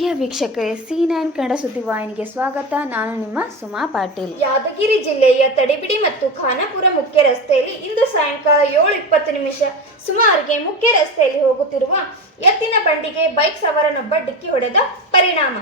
ಪ್ರಿಯ ವೀಕ್ಷಕರೇ C nine Kannada ಸುದ್ದಿವಾಹಿನಿಗೆ ಸ್ವಾಗತ. ನಾನು ನಿಮ್ಮ ಸುಮಾ ಪಾಟೀಲ್. ಯಾದಗಿರಿ ಜಿಲ್ಲೆಯ ತಡಿಬಿಡಿ ಮತ್ತು ಖಾನಾಪುರ ಮುಖ್ಯ ರಸ್ತೆಯಲ್ಲಿ ಇಂದು ಸಾಯಂಕಾಲ ಏಳು ಇಪ್ಪತ್ತು ನಿಮಿಷ ಸುಮಾರಿಗೆ ಮುಖ್ಯ ರಸ್ತೆಯಲ್ಲಿ ಹೋಗುತ್ತಿರುವ ಎತ್ತಿನ ಬಂಡಿಗೆ ಬೈಕ್ ಸವಾರನೊಬ್ಬ ಡಿಕ್ಕಿ ಹೊಡೆದ ಪರಿಣಾಮ.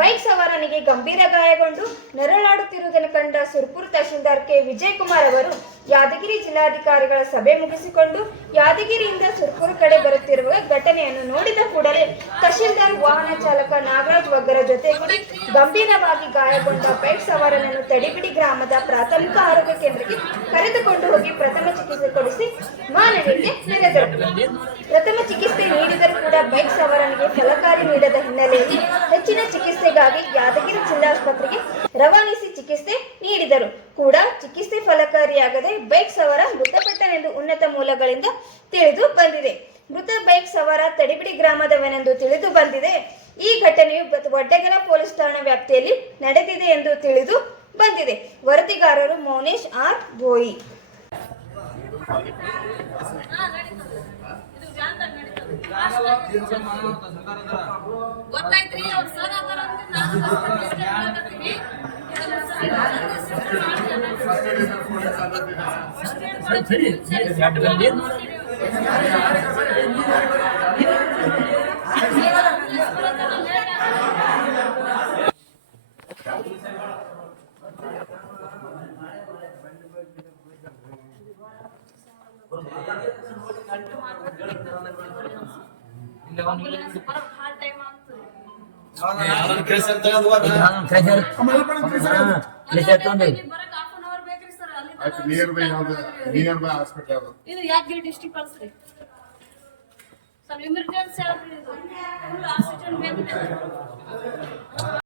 ಬೈಕ್ ಸವಾರನಿಗೆ ಗಂಭೀರ ಗಾಯಗೊಂಡು ನರಳಾಡುತ್ತಿರುವುದನ್ನು ಕಂಡ ಸುರ್ಪುರ್ ತಹಶೀಲ್ದಾರ್ ಕೆ. ವಿಜಯ್ ಕುಮಾರ್ ಅವರು ಯಾದಗಿರಿ ಜಿಲ್ಲಾಧಿಕಾರಿಗಳ ಸಭೆ ಮುಗಿಸಿಕೊಂಡು ಯಾದಗಿರಿಯಿಂದ ಸುರ್ಪುರ್ ಕಡೆ ಬರುತ್ತಿರುವ ಘಟನೆಯನ್ನು ನೋಡಿದ ಕೂಡಲೇ ತಹಶೀಲ್ದಾರ್ ವಾಹನ ಚಾಲಕ ನಾಗರಾಜ್ ವಗ್ಗರ ಜೊತೆಗೂಡಿ ಗಂಭೀರವಾಗಿ ಗಾಯಗೊಂಡ ಬೈಕ್ ಸವಾರನನ್ನು ತಡಿಬಿಡಿ ಗ್ರಾಮದ ಪ್ರಾಥಮಿಕ ಆರೋಗ್ಯ ಕೇಂದ್ರಕ್ಕೆ ಕರೆದುಕೊಂಡು ಹೋಗಿ ಪ್ರಥಮ ಚಿಕಿತ್ಸೆ ಕೊಡಿಸಿ ಮಾನವೀಯತೆ ನೆರೆದರು ಪ್ರಥಮ ಚಿಕಿತ್ಸೆ ನೀಡಿದರೂ ಕೂಡ ಬೈಕ್ ಸವಾರನಿಗೆ ಫಲಕಾರಿ ನೀಡದ ಹಿನ್ನೆಲೆಯಲ್ಲಿ ಹೆಚ್ಚಿನ ಚಿಕಿತ್ಸೆಗಾಗಿ ಯಾದಗಿರಿ ಜಿಲ್ಲಾಸ್ಪತ್ರೆಗೆ ರವಾನಿಸಿ ಚಿಕಿತ್ಸೆ ನೀಡಿದರು. ಕೂಡ ಚಿಕಿತ್ಸೆ ಫಲಕಾರಿಯಾಗದೆ ಬೈಕ್ ಸವಾರ ಮೃತಪಟ್ಟನೆಂದು ಉನ್ನತ ಮೂಲಗಳಿಂದ ತಿಳಿದು ಬಂದಿದೆ. ಮೃತ ಬೈಕ್ ಸವಾರ ತಡಿಬಿಡಿ ಗ್ರಾಮದವನೆಂದು ತಿಳಿದು ಬಂದಿದೆ. ಈ ಘಟನೆಯು ಬತ್- ಪೊಲೀಸ್ ಠಾಣಾ ವ್ಯಾಪ್ತಿಯಲ್ಲಿ ನಡೆದಿದೆ ಎಂದು ತಿಳಿದು ಬಂದಿದೆ. ವರದಿಗಾರರು ಮೌನೇಶ್ ಆರ್ ಬೋಯಿ ಗೊತ್ತಾಯ್ತ್ರಿ, ಅವ್ರ ಸರ್ ಅದಾರ ಅಂತ ನಾನು ಇಷ್ಟೇ ಹೇಳಕತ್ತೀನಿ. ನಿಯರ್ ಬೈ ಯಾವ್ದು ನಿಯರ್ ಬೈ ಹಾಸ್ಪಿಟಲ್ ಇದು ಯಾದಗಿರಿ ಡಿಸ್ಟ್ರಿಕ್ಟ್ ಕಳ್ಸ್ರಿ ಸರ್ ಎಮರ್ಜೆನ್ಸಿ ಆದ್ರೆ ಇದು ಆಕ್ಸಿಜನ್ ಬೇಕಿದೆ